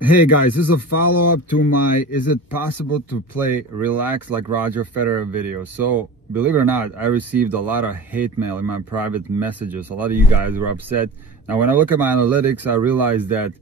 Hey guys, this is a follow-up to my "Is it possible to play relax like Roger Federer" video. So believe it or not, I received a lot of hate mail in my private messages. A lot of you guys were upset. Now when I look at my analytics, I realize that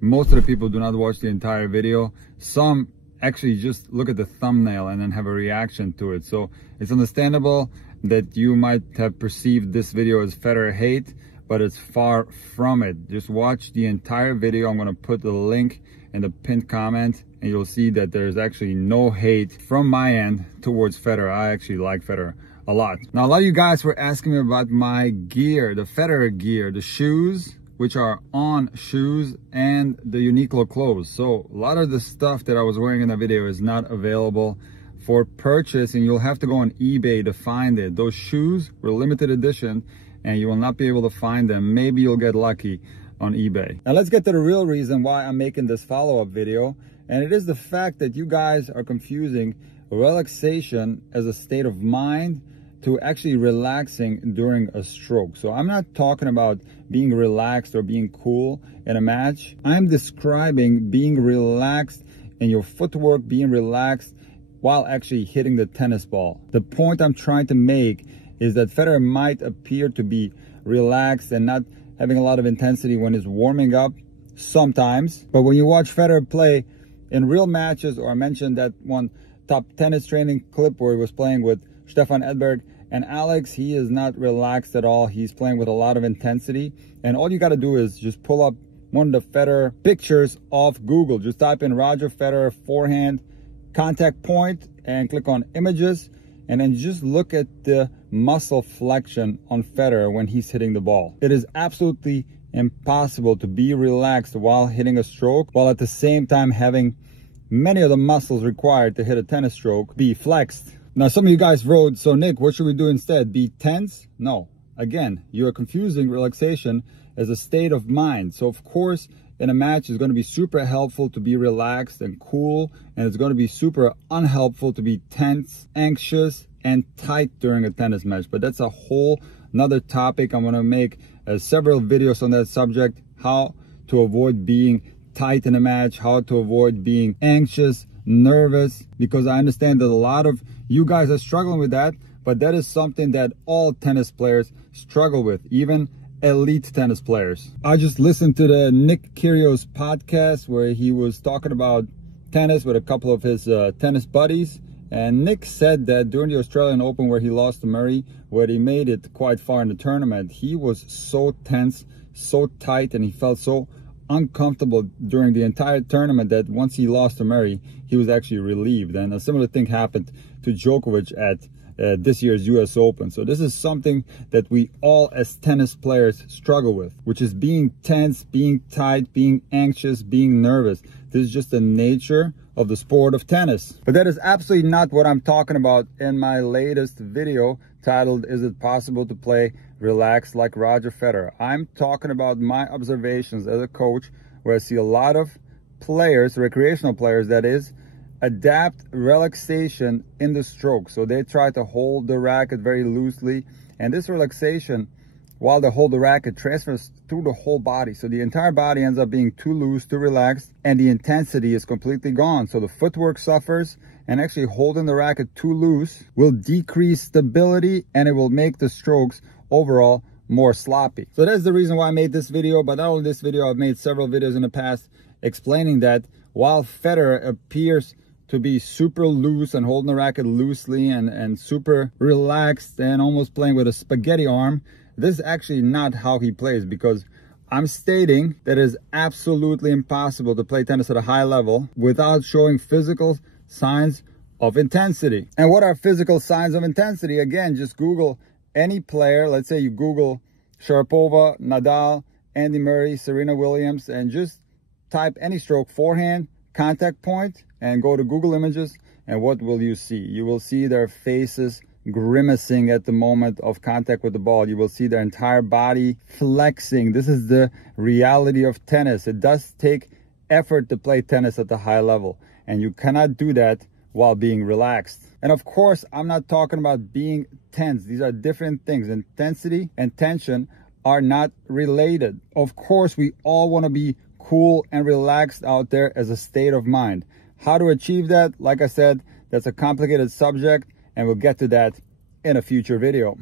most of the people do not watch the entire video. Some actually just look at the thumbnail and then have a reaction to it. So it's understandable that you might have perceived this video as Federer hate, but it's far from it. Just watch the entire video. I'm gonna put the link in the pinned comment and you'll see that there's actually no hate from my end towards Federer. I actually like Federer a lot. Now, a lot of you guys were asking me about my gear, the Federer gear, the shoes, which are on shoes, and the Uniqlo clothes. So a lot of the stuff that I was wearing in the video is not available for purchase, and you'll have to go on eBay to find it. Those shoes were limited edition and you will not be able to find them. Maybe you'll get lucky on eBay. Now let's get to the real reason why I'm making this follow-up video, and it is the fact that you guys are confusing relaxation as a state of mind to actually relaxing during a stroke. So I'm not talking about being relaxed or being cool in a match. I'm describing being relaxed in your footwork, being relaxed while actually hitting the tennis ball. The point I'm trying to make is that Federer might appear to be relaxed and not having a lot of intensity when he's warming up sometimes. But when you watch Federer play in real matches, or I mentioned that one top tennis training clip where he was playing with Stefan Edberg and Alex, he is not relaxed at all. He's playing with a lot of intensity. And all you got to do is just pull up one of the Federer pictures off Google. Just type in Roger Federer forehand contact point and click on images. And then just look at the muscle flexion on Federer when he's hitting the ball. It is absolutely impossible to be relaxed while hitting a stroke, while at the same time having many of the muscles required to hit a tennis stroke be flexed. Now, some of you guys wrote, so Nick, what should we do instead? Be tense? No. Again, you are confusing relaxation as a state of mind. So of course, in a match, it's going to be super helpful to be relaxed and cool, and it's going to be super unhelpful to be tense, anxious, and tight during a tennis match. But that's a whole nother topic. I'm going to make several videos on that subject, how to avoid being tight in a match, how to avoid being anxious, nervous, because I understand that a lot of you guys are struggling with that, but that is something that all tennis players struggle with, even elite tennis players. I just listened to the Nick Kyrgios podcast where he was talking about tennis with a couple of his tennis buddies, and Nick said that during the Australian Open where he lost to Murray, where he made it quite far in the tournament, he was so tense, so tight, and he felt so uncomfortable during the entire tournament that once he lost to Murray, he was actually relieved. And a similar thing happened to Djokovic at this year's US Open. So this is something that we all as tennis players struggle with, which is being tense, being tight, being anxious, being nervous. This is just the nature of the sport of tennis. But that is absolutely not what I'm talking about in my latest video titled, "Is it possible to play relaxed like Roger Federer?" I'm talking about my observations as a coach, where I see a lot of players, recreational players that is, adapt relaxation in the stroke. So they try to hold the racket very loosely, and this relaxation, while they hold the racket, transfers through the whole body. So the entire body ends up being too loose, too relaxed, and the intensity is completely gone. So the footwork suffers, and actually holding the racket too loose will decrease stability, and it will make the strokes overall more sloppy. So that's the reason why I made this video. But not only this video, I've made several videos in the past explaining that while Federer appears to be super loose and holding the racket loosely and super relaxed and almost playing with a spaghetti arm, this is actually not how he plays, because I'm stating that it is absolutely impossible to play tennis at a high level without showing physical signs of intensity. And what are physical signs of intensity? Again, just Google any player. Let's say you Google Sharapova, Nadal, Andy Murray, Serena Williams, and just type any stroke, forehand, contact point, and go to Google Images, and what will you see? You will see their faces grimacing at the moment of contact with the ball. You will see their entire body flexing. This is the reality of tennis. It does take effort to play tennis at the high level, and you cannot do that while being relaxed. And of course, I'm not talking about being tense. These are different things. Intensity and tension are not related. Of course, we all want to be cool and relaxed out there as a state of mind. How to achieve that, like I said, that's a complicated subject, and we'll get to that in a future video.